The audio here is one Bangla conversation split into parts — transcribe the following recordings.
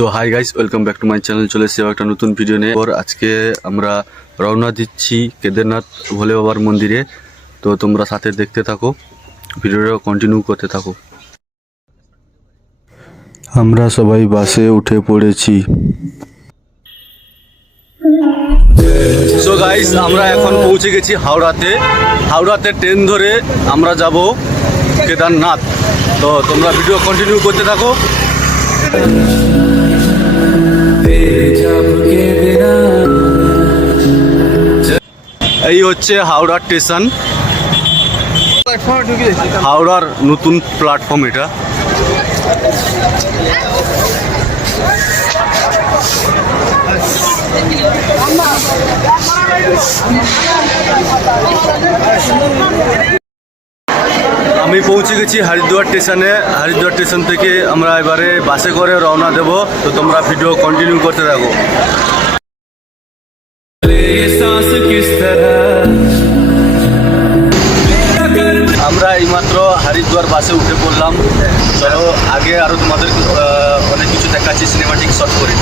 So hi guys, welcome back to my channel. চলে এসেছি একটা নতুন ভিডিও নিয়ে। আজকে আমরা রওনা দিচ্ছি কেদারনাথ ভোলে বাবার মন্দিরে। তো তোমরা সাথে দেখতে থাকো, ভিডিওটা কন্টিনিউ করতে থাকো। আমরা সবাই বাসে উঠে পড়েছি। সো গাইস, আমরা এখন পৌঁছে গেছি হাওড়াতে ট্রেন ধরে আমরা যাব কেদারনাথ। তো তোমরা ভিডিও কন্টিনিউ করতে থাকো। এই হচ্ছে হাওড়া স্টেশন, হাওড়ার নতুন প্ল্যাটফর্ম এটা। আমি পৌঁছে গেছি হরিদ্বার স্টেশনে। হরিদ্বার স্টেশন থেকে আমরা এবারে বাসে করে রওনা দেব। তো তোমরা ভিডিও কন্টিনিউ করতে থাকো। আমরা এইমাত্র হরিদ্বার বাসে উঠে পড়লাম। চলো আগে আরো তোমাদের অনেক কিছু দেখাচ্ছি, সিনেমাটিক শট করে।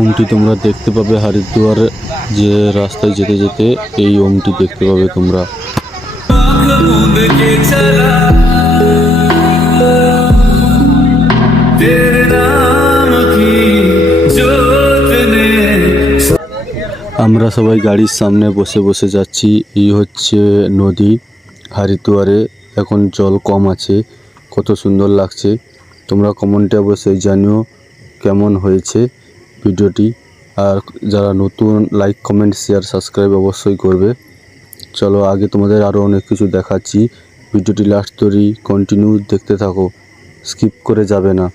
ওমটি তোমরা দেখতে পাবে হরিদ্বার যে রাস্তায় যেতে যেতে, এই ওমটি দেখতে পাবে তোমরা। আমরা সবাই গাড়ির সামনে বসে বসে যাচ্ছি। এই হচ্ছে নদী হরিদ্বারে। এখন জল কম আছে, কত সুন্দর লাগছে। তোমরা কমেন্টে অবশ্যই জানিও কেমন হয়েছে ভিডিওটি। আর যারা নতুন, লাইক, কমেন্ট, শেয়ার, সাবস্ক্রাইব অবশ্যই করবে। চলো আগে তোমাদের আরও অনেক কিছু দেখাচ্ছি। ভিডিওটি লাস্ট তৈরি কন্টিনিউ দেখতে থাকো, স্কিপ করে যাবে না।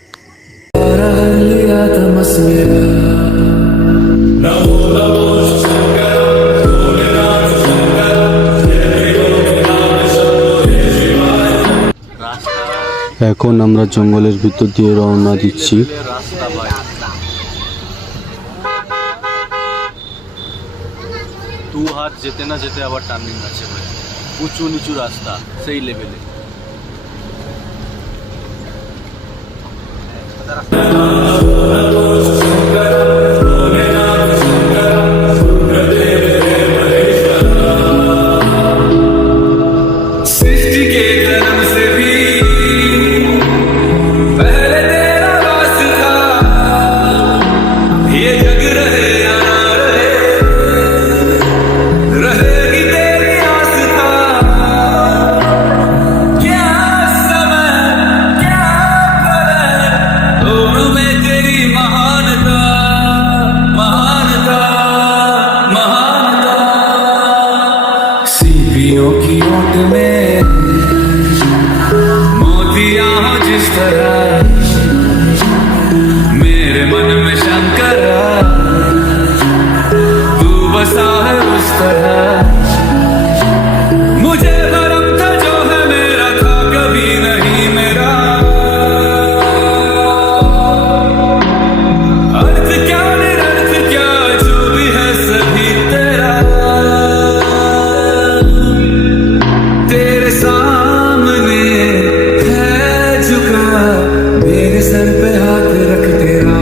এখন আমরা জঙ্গলের ভিতর দিয়ে রওনা দিচ্ছি। দু হাত যেতে না যেতে আবার টার্নিং আছে, উঁচু নিচু রাস্তা সেই লেভেলে। मेरे मन में शंकर तू बसा है उस तरह। मुझे भरम था जो है मेरा था कभी नहीं मेरा। अर्थ क्या निरर्थ क्या जो भी है सभी तेरा। तेरे सामने है झुका मेरे सर पे हाथ रख तेरा।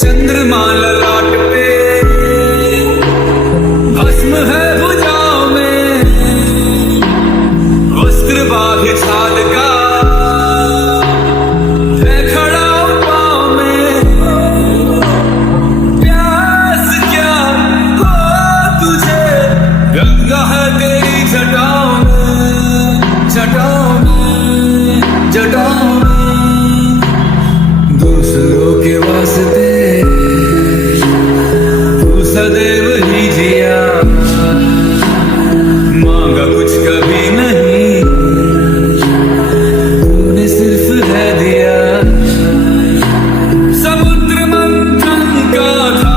चंद्रमा ललाट पे भस्म है भुजाओं में, वस्त्र बाघ छाल का है खड़ा पाँव में। प्यास क्या हो तुझे गंगा है तेरी जटाओं में, जटाओं में, जटाओं में। दूसरों के वास्ते तू सदैव ही जिया, मांगा कुछ कभी नहीं तूने सिर्फ है दिया। समुद्र मंथन का था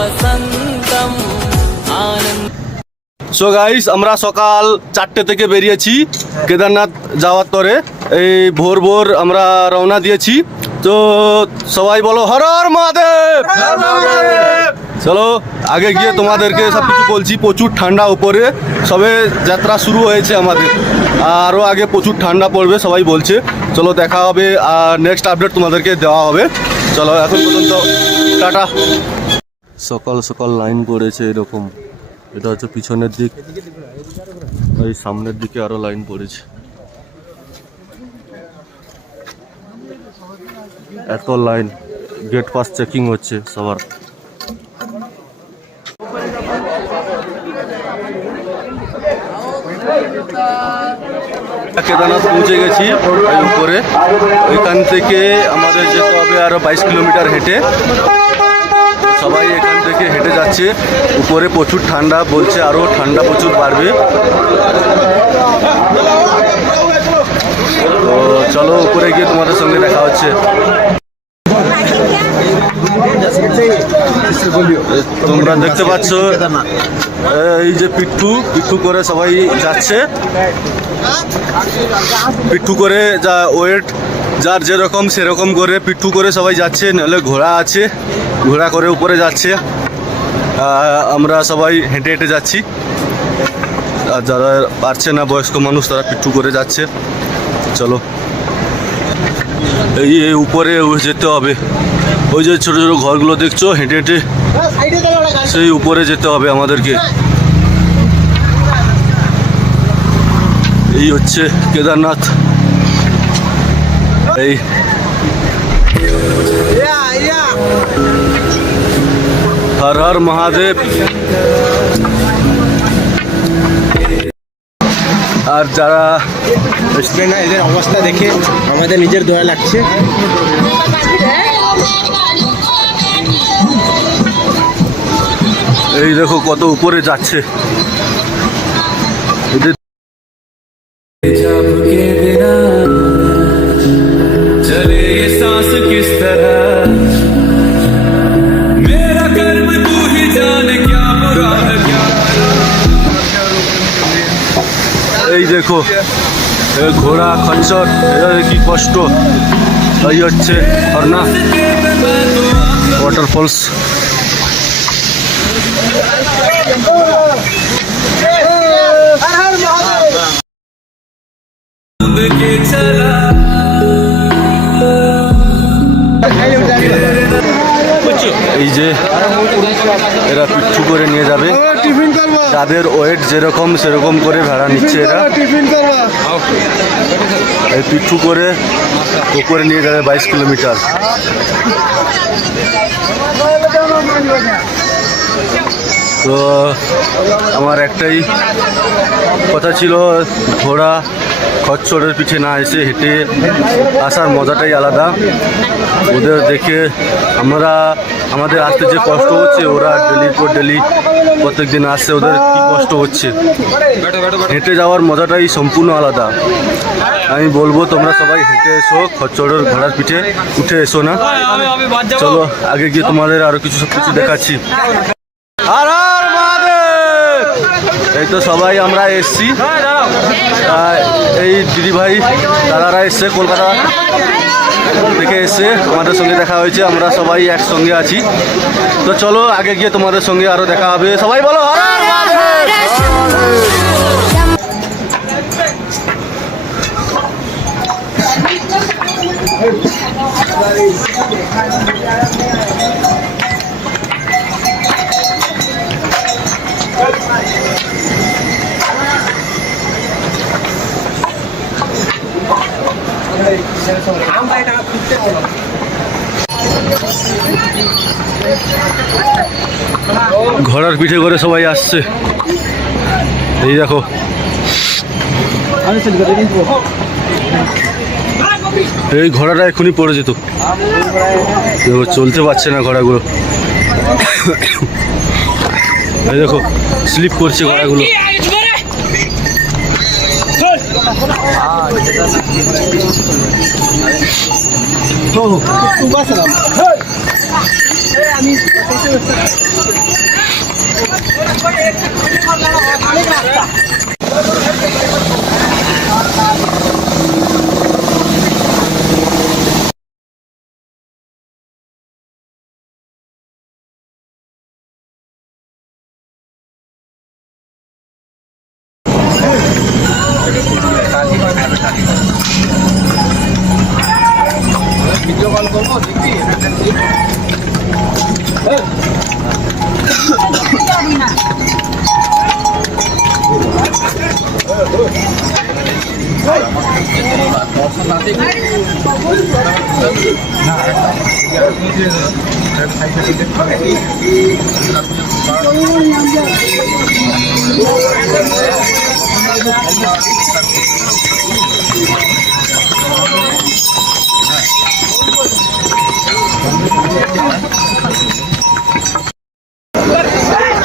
वसन्तम् आनन्द। সো গাইস, আমরা সকাল 4টে থেকে বেরিয়েছি কেদারনাথ যাওয়ার তরে। এই ভোর ভোর আমরা রওনা দিয়েছি। তো সবাই বলো হর হর মহাদেব। চলো আগে গিয়ে তোমাদেরকে সব কিছু বলছি। প্রচুর ঠান্ডা উপরে, সবে যাত্রা শুরু হয়েছে আমাদের, আরও আগে প্রচুর ঠান্ডা পড়বে সবাই বলছে। চলো দেখা হবে, আর নেক্সট আপডেট তোমাদেরকে দেওয়া হবে। চলো এখন পর্যন্ত টাটা। সকাল সকাল লাইন পড়েছে এরকম। এটা হচ্ছে পিছনের দিক, এই সামনের দিকে আরো লাইন পড়েছে। এত লাইন, গেট পাস চেকিং হচ্ছে সবার। কেদারনাথ পৌঁছে গেছি এই উপরে। এখান থেকে আমাদের যেতে হবে আরো 22 কিলোমিটার হেঁটে। সবাই এখান থেকে হেঁটে যাচ্ছে। উপরে প্রচুর ঠান্ডা, বলছে আরো ঠান্ডা প্রচুর বাড়বে। তো চলো উপরে গিয়ে তোমাদের সঙ্গে দেখা হচ্ছে। তোমরা দেখতে পাচ্ছ এই যে পিট্টু পিট্টু করে সবাই যাচ্ছে। পিট্টু করে যা ওয়েট যার যেরকম সেরকম করে পিট্টু করে সবাই যাচ্ছে। নাহলে ঘোড়া আছে, ঘোড়া করে উপরে যাচ্ছে। আমরা সবাই হেঁটে হেঁটে যাচ্ছি। আর যারা পারছে না বয়স্ক মানুষ, তারা পিট্টু করে যাচ্ছে। চলো এই উপরে যেতে হবে। ওই যে ছোটো ছোটো ঘরগুলো দেখছো, হেঁটে হেঁটে সেই উপরে যেতে হবে আমাদেরকে। এই হচ্ছে কেদারনাথ। এই হর হর মহাদেব। আর যারা না, এদের অবস্থা দেখে আমাদের নিজের দয়া লাগছে। এই দেখো কত উপরে যাচ্ছে। এদের जब के बिना चले ये सांस किस तरह, मेरा कर्म तू ही जाने क्या बुरा है क्या এই দেখো এ ঘোড়া খচ্চর, এদের কি কষ্ট। এই হচ্ছে ঝর্ণা, ওয়াটারফলস। के चला এই যে এরা পিচ্ছু করে নিয়ে যাবে। যাদের ওয়েট যেরকম সেরকম করে ভাড়া নিচ্ছে এরা। এই পিচ্ছু করে উপরে নিয়ে যাবে 22 কিলোমিটার। তো আমার একটাই কথা ছিল, ঘোড়া খচ্চরের পিঠে না এসে হেঁটে আসার মজাটাই আলাদা। ওদের দেখে আমাদের আসতে যে কষ্ট হচ্ছে, ওরা ডেলির পর ডেলি প্রত্যেক দিন আসছে, ওদের কী কষ্ট হচ্ছে। হেঁটে যাওয়ার মজাটাই সম্পূর্ণ আলাদা। আমি বলবো তোমরা সবাই হেঁটে এসো, খচ্চরের ঘোড়ার পিঠে উঠে এসো না। চলো আগে গিয়ে তোমাদের আরো কিছু সব কিছু দেখাচ্ছি। হর হর মহাদেব। এই তো সবাই আমরা এসছি। এই দিদিভাই দাদারা এসছে কলকাতা থেকে এসছে, আমাদের সঙ্গে দেখা হয়েছে। আমরা সবাই একসঙ্গে আছি। তো চলো আগে গিয়ে তোমাদের সঙ্গে আরো দেখা হবে। সবাই বলো হর হর মহাদেব। ঘোড়ার পিঠে করে সবাই আসছে। এই দেখো এই ঘোড়াটা এখনই পড়ে যেত। দেখো চলতে পারছে না ঘোড়াগুলো। এই দেখো স্লিপ করছে ঘোড়াগুলো।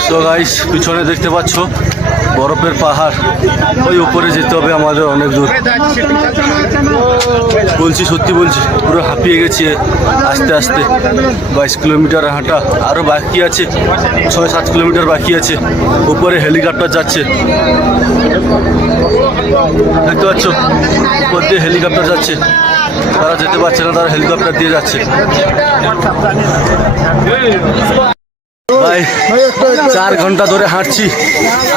সো গাইস, পিছনে দেখতে পাচ্ছ বরফের পাহাড়। ওই উপরে যেতে হবে আমাদের অনেক দূর। বলছি, সত্যি বলছি, পুরো হাঁপিয়ে গেছি আস্তে আস্তে। 22 কিলোমিটার হাঁটা, আরও বাকি আছে, 6-7 কিলোমিটার বাকি আছে। উপরে হেলিকপ্টার যাচ্ছে, দেখতে পাচ্ছ, উপর দিয়ে হেলিকপ্টার যাচ্ছে। তারা যেতে পারছে না, তারা হেলিকপ্টার দিয়ে যাচ্ছে। ভাই 4 ঘন্টা ধরে হাঁটছি,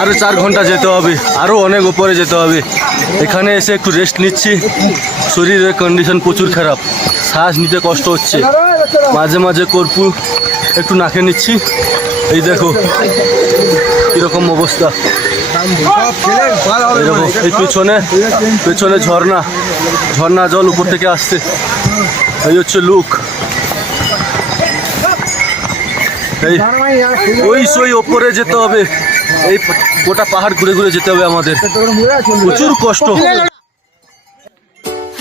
আরো 4 ঘন্টা যেতে হবে, আরো অনেক উপরে যেতে হবে। এখানে এসে একটু রেস্ট নিচ্ছি। শরীরের কন্ডিশন প্রচুর খারাপ, শ্বাস নিতে কষ্ট হচ্ছে, মাঝে মাঝে কর্পূর একটু নাকে নিচ্ছি। এই দেখো কিরকম অবস্থা। এরকম এই পেছনে ঝর্ণা জল উপর থেকে আসছে। এই হচ্ছে লুক। ওই ওপরে যেতে হবে, এই গোটা পাহাড় ঘুরে ঘুরে যেতে হবে আমাদের, প্রচুর কষ্ট।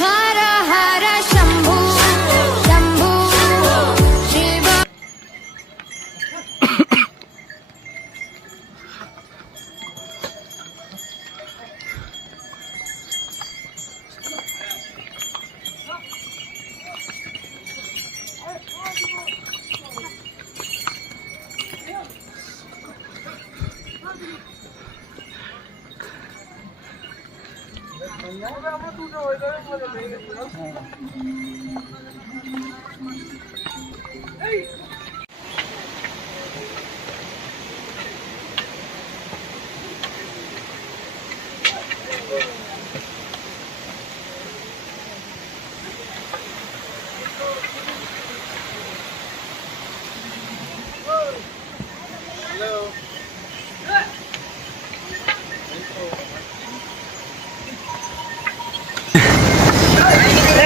हर हर शंभु शंभु शिव।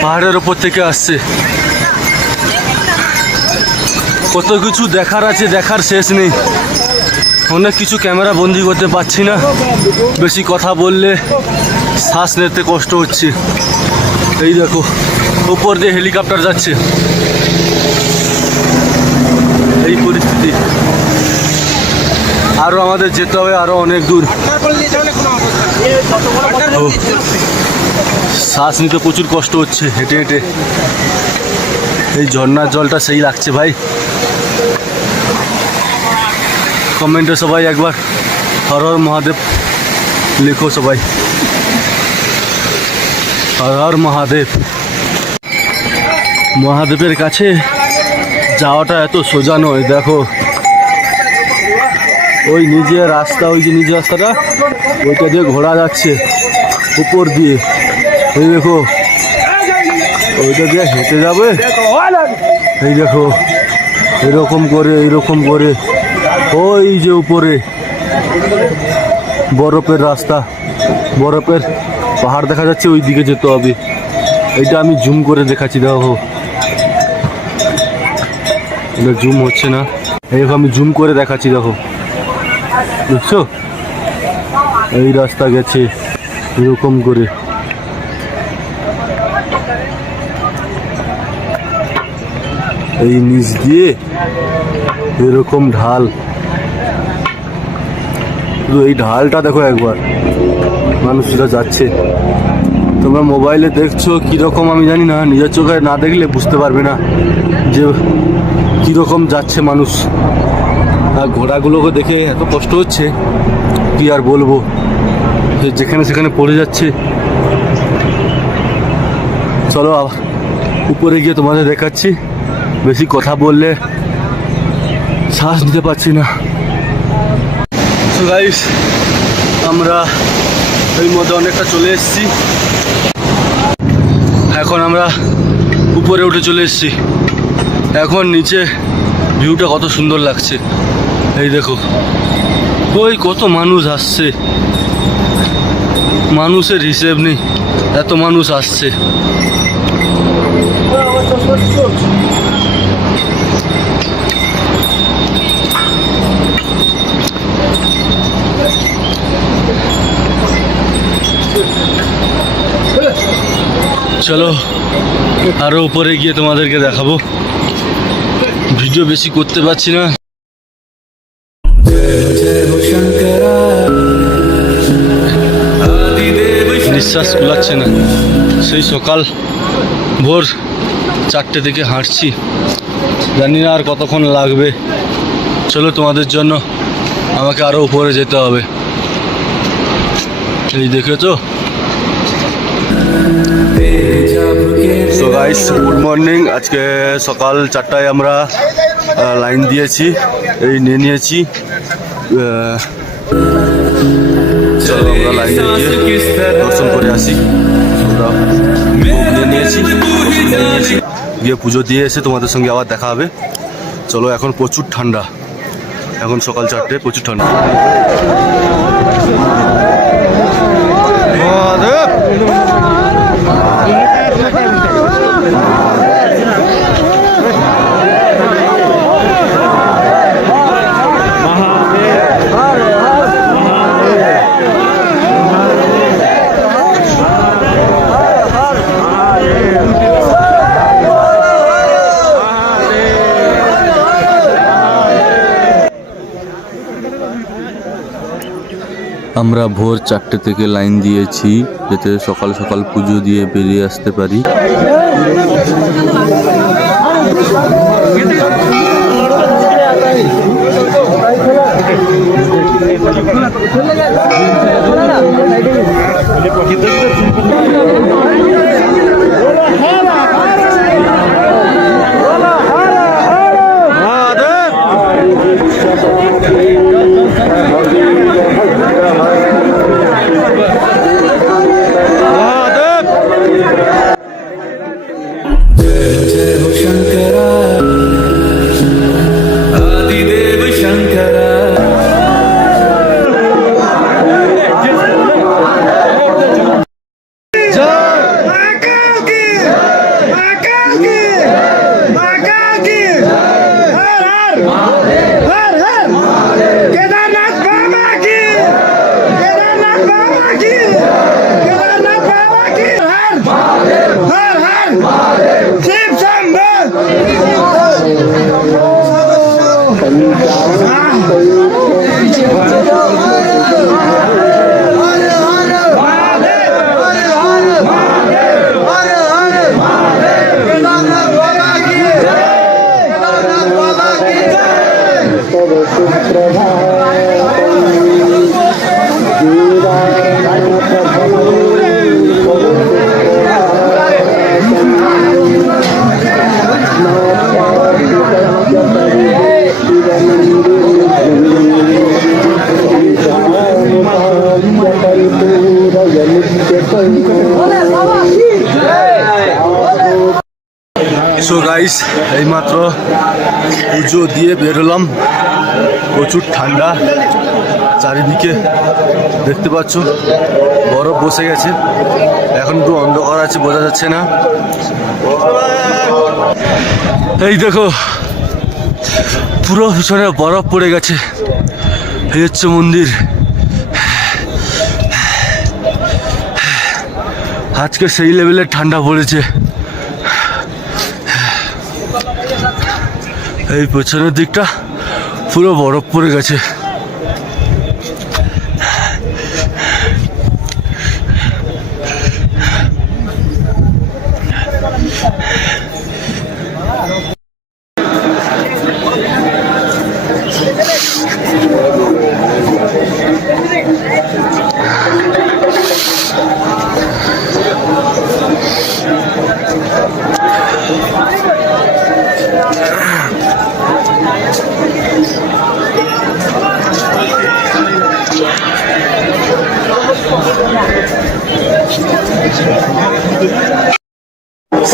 পাহাড়ের উপর থেকে আসছে, কত কিছু দেখার আছে, দেখার শেষ নেই। অনেক কিছু ক্যামেরা বন্দি করতে পারছি না, বেশি কথা বললে শ্বাস নিতে কষ্ট হচ্ছে। এই দেখো উপর দিয়ে হেলিকপ্টার যাচ্ছে, এই পরিস্থিতি। আরো আমাদের যেতে হবে, আরো অনেক দূর। ও, শ্বাস নিতে প্রচুর কষ্ট হচ্ছে হেঁটে হেঁটে। এই ঝর্ণার জলটা সেই লাগছে ভাই। কমেন্টে সবাই একবার হর হর মহাদেব লেখো সবাই, হর হর মহাদেব। মহাদেবের কাছে যাওয়াটা এত সোজা নয়। দেখো ওই নিজের রাস্তা, ওই যে নিজের রাস্তাটা, ওইটা দিয়ে ঘোড়া যাচ্ছে উপর দিয়ে। এই দেখো ওইটা দিয়ে হেঁটে যাবে, এই দেখো এরকম করে ওই যে উপরে বরফের রাস্তা, বরফের পাহাড় দেখা যাচ্ছে, ওই দিকে যেতে হবে। এটা আমি জুম করে দেখাচ্ছি, দেখো এটা জুম হচ্ছে না, এইরকম আমি জুম করে দেখাচ্ছি, দেখো বুঝছো, এই রাস্তা গেছে এরকম করে। এই নিচ দিয়ে এরকম ঢাল, শুধু এই ঢালটা দেখো একবার, মানুষরা যাচ্ছে। তোমরা মোবাইলে দেখছো কিরকম আমি জানি না, নিজের চোখে না দেখলে বুঝতে পারবে না যে কি কীরকম যাচ্ছে মানুষ। আর ঘোড়াগুলোকে দেখে এত কষ্ট হচ্ছে কি আর বলবো, যেখানে সেখানে পড়ে যাচ্ছে। চলো উপরে গিয়ে তোমাদের দেখাচ্ছি, বেশি কথা বললে শ্বাস নিতে পারছি না। সো গাইস, আমরা এই মধ্যে অনেকটা চলে এসেছি। এখন আমরা উপরে উঠে চলে এসেছি। এখন নিচে ভিউটা কত সুন্দর লাগছে, এই দেখো। ওই কত মানুষ আসছে, মানুষের হিসেব নেই, এত মানুষ আসছে। চলো আরো উপরে গিয়ে তোমাদেরকে দেখাবো। ভিডিও বেশি করতে পারছি না। নিঃশ্বাস কুলাচ্ছে না, সেই সকাল ভোর 4টে থেকে হাঁটছি, জানি না আর কতক্ষণ লাগবে। চলো তোমাদের জন্য আমাকে আরো উপরে যেতে হবে। এই দেখেছো? So guys, good morning. আজকে সকাল 4টায় আমরা লাইন দিয়েছি, এই নিয়ে নিয়েছি। চলো আমরা লাইনে গিয়ে দর্শন করে আসি। আমরা নিয়ে নিয়েছি, গিয়ে পুজো দিয়ে এসে তোমাদের সঙ্গে আবার দেখা হবে। চলো, এখন প্রচুর ঠান্ডা, এখন সকাল 4টে, প্রচুর ঠান্ডা। আমরা ভোর 4টে থেকে লাইন দিয়েছি, যাতে সকাল সকাল পুজো দিয়ে বেরিয়ে আসতে পারি। आदिदेव शंकरा। केदारनाथ बाबा की, केदारनाथ बाबा की, केदारनाथ बाबा की। हर हर शिव शंभो। সো গাইস, এইমাত্র পুজো দিয়ে বেরোলাম, প্রচুর ঠান্ডা চারিদিকে, দেখতে পাচ্ছ বরফ বসে গেছে। এখন একটু অন্ধকার আছে, বোঝা যাচ্ছে না। এই দেখো, পুরো পিছনে বরফ পড়ে গেছে। এই হচ্ছে মন্দির। আজকে সেই লেভেলের ঠান্ডা পড়েছে। এই পেছনের দিকটা পুরো বরফ পড়ে গেছে।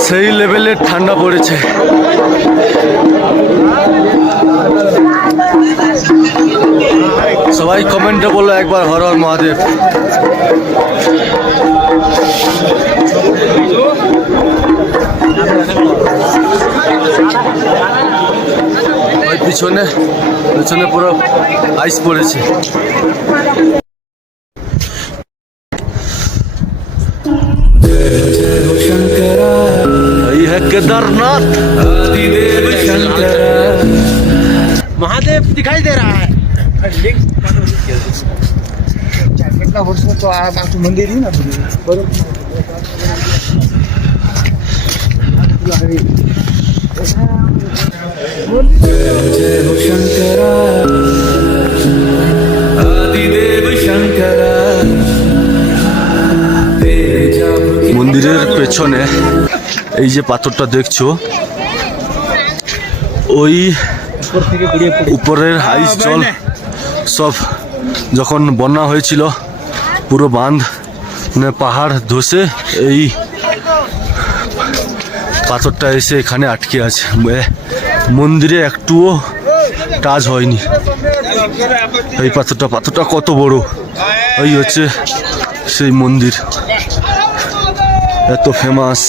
সেই লেভেলের ঠান্ডা পড়েছে। সবাই কমেন্টে বলো একবার হর হর মহাদেব। ওই পিছনে পিছনে পুরো আইস পড়েছে। এই है केदारनाथ। आदिदेव शंकर महादेव दिखाई दे रहा है। कितना वर्ष में तो आपको मंदिर ही ना शंकर आदिदेव शंकर মন্দিরের পেছনে এই যে পাথরটা দেখছো, ওই উপরের আইস জল সব যখন বন্যা হয়েছিল পুরো বাঁধ মানে পাহাড় ধসে এই পাথরটা এসে এখানে আটকে আছে। মন্দিরে একটুও টাচ হয়নি। এই পাথরটা কত বড়, এই হচ্ছে সেই মন্দির, এত ফেমাস।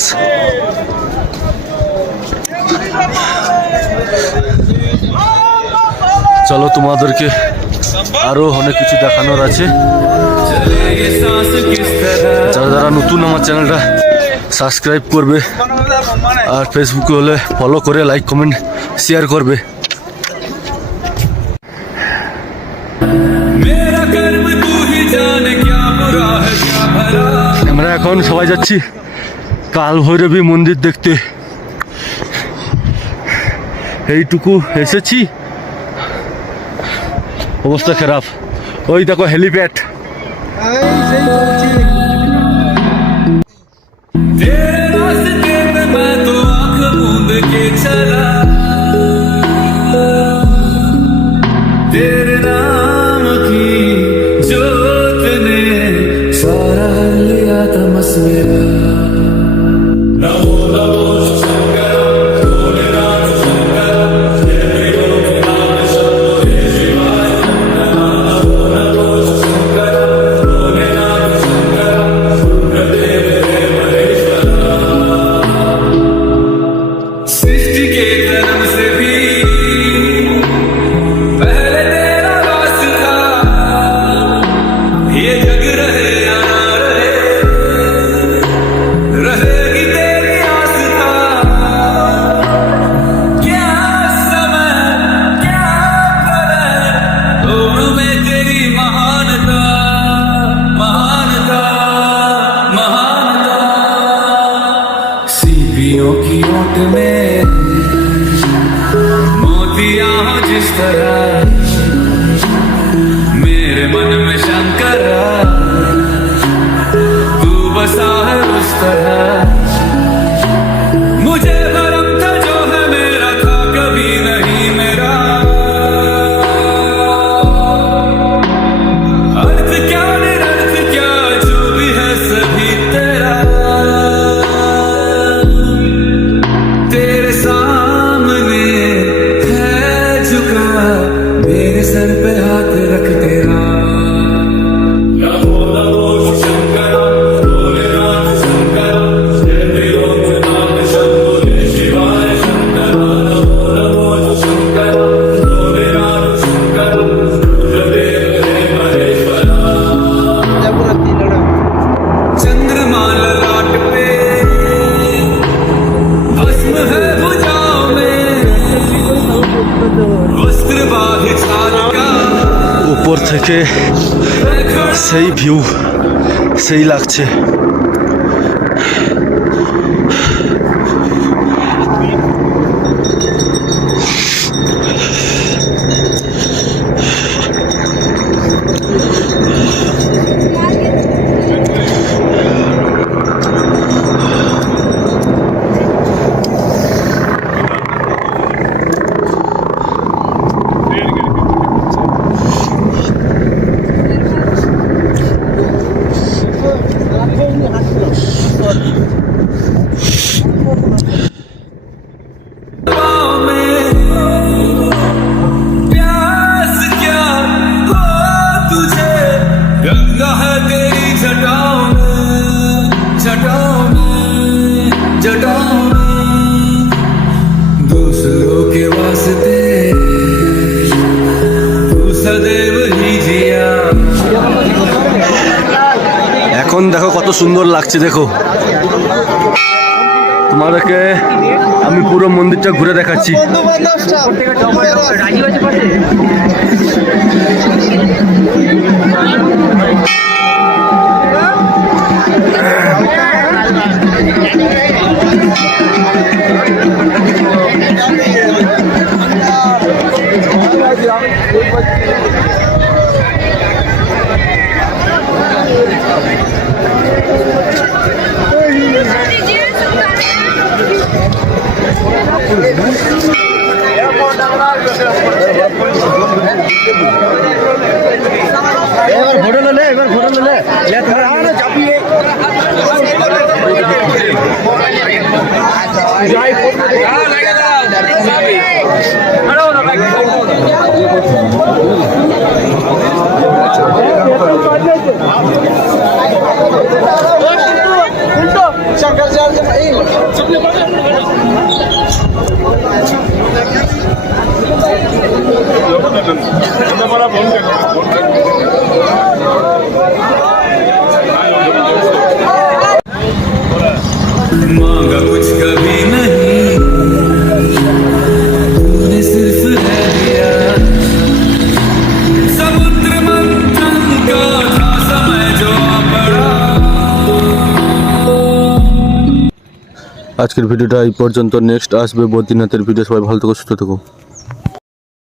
চলো তোমাদেরকে আরো অনেক কিছু দেখানোর আছে। ये सांस किस तरह যারা যারা নতুন আমার চ্যানেলটা সাবস্ক্রাইব করবে, আর ফেসবুকে হলে ফলো করে লাইক কমেন্ট শেয়ার করবে। मेरा कर्म तू ही जाने क्या बुरा है क्या भला আমরা এখন সবাই যাচ্ছি কাল ভৈরবী মন্দির দেখতে। এইটুকু এসেছি, অবস্থা খারাপ। ওই দেখো হেলিপ্যাড। तेरे रास्ते में मैं तो आंख मूंद के चला, तेरे नाम की जोत ने सारा लिया तमस मेरा। नमो नमो शंकर भोलेनाथ शंकर जय त्रिलोकनाथ शंभो जय शिवाय नमो नमो शंकर भोलेनाथ शंकर रुद्रदेव रे महेश्वरा। सृष्टि के जन्म से भी पहले तेरा वास था, ये जग रहे या ना रहे, रहेगी तेरी आस्था। क्या समय क्या प्रलय, दोनों में तेरी महानता महानता महानता। सीपियों की ओट में मोतियां हो जिस तरह, मेरे मन में शंकर तू बसा है उस तरह। मुझे भरम था जो है मेरा था कभी नहीं मेरा, अर्थ क्या निरर्थ क्या जो भी है सभी तेरा। तेरे सामने है झुका मेरे सर पे हाथ रख तेरा। नमो नमो शंकर भोलेनाथ शंकर जय त्रिलोकनाथ शंभो जय शिवाय शंकर। नमो नमो शंकर भोलेनाथ शंकर रुद्रदेव रे महेश्वरा। चंद्रमा ललाट पे भस्म है भुजाओं में, वस्त्र बांध छाल का উপর থেকে সেই ভিউ সেই লাগছে। सदैव ही जिया এখন দেখো কত সুন্দর লাগছে, দেখো তোমাদেরকে আমি পুরো মন্দিরটা ঘুরে দেখাচ্ছি। मांगा कुछ कभी नहीं तूने सिर्फ है दिया समुद्र मंथन का था समय जो आ पड़ा আজকের ভিডিওটা এই পর্যন্ত। নেক্সট আসবে বদ্রীনাথের ভিডিও। সবাই ভালো থেকো, সুস্থ থেকো।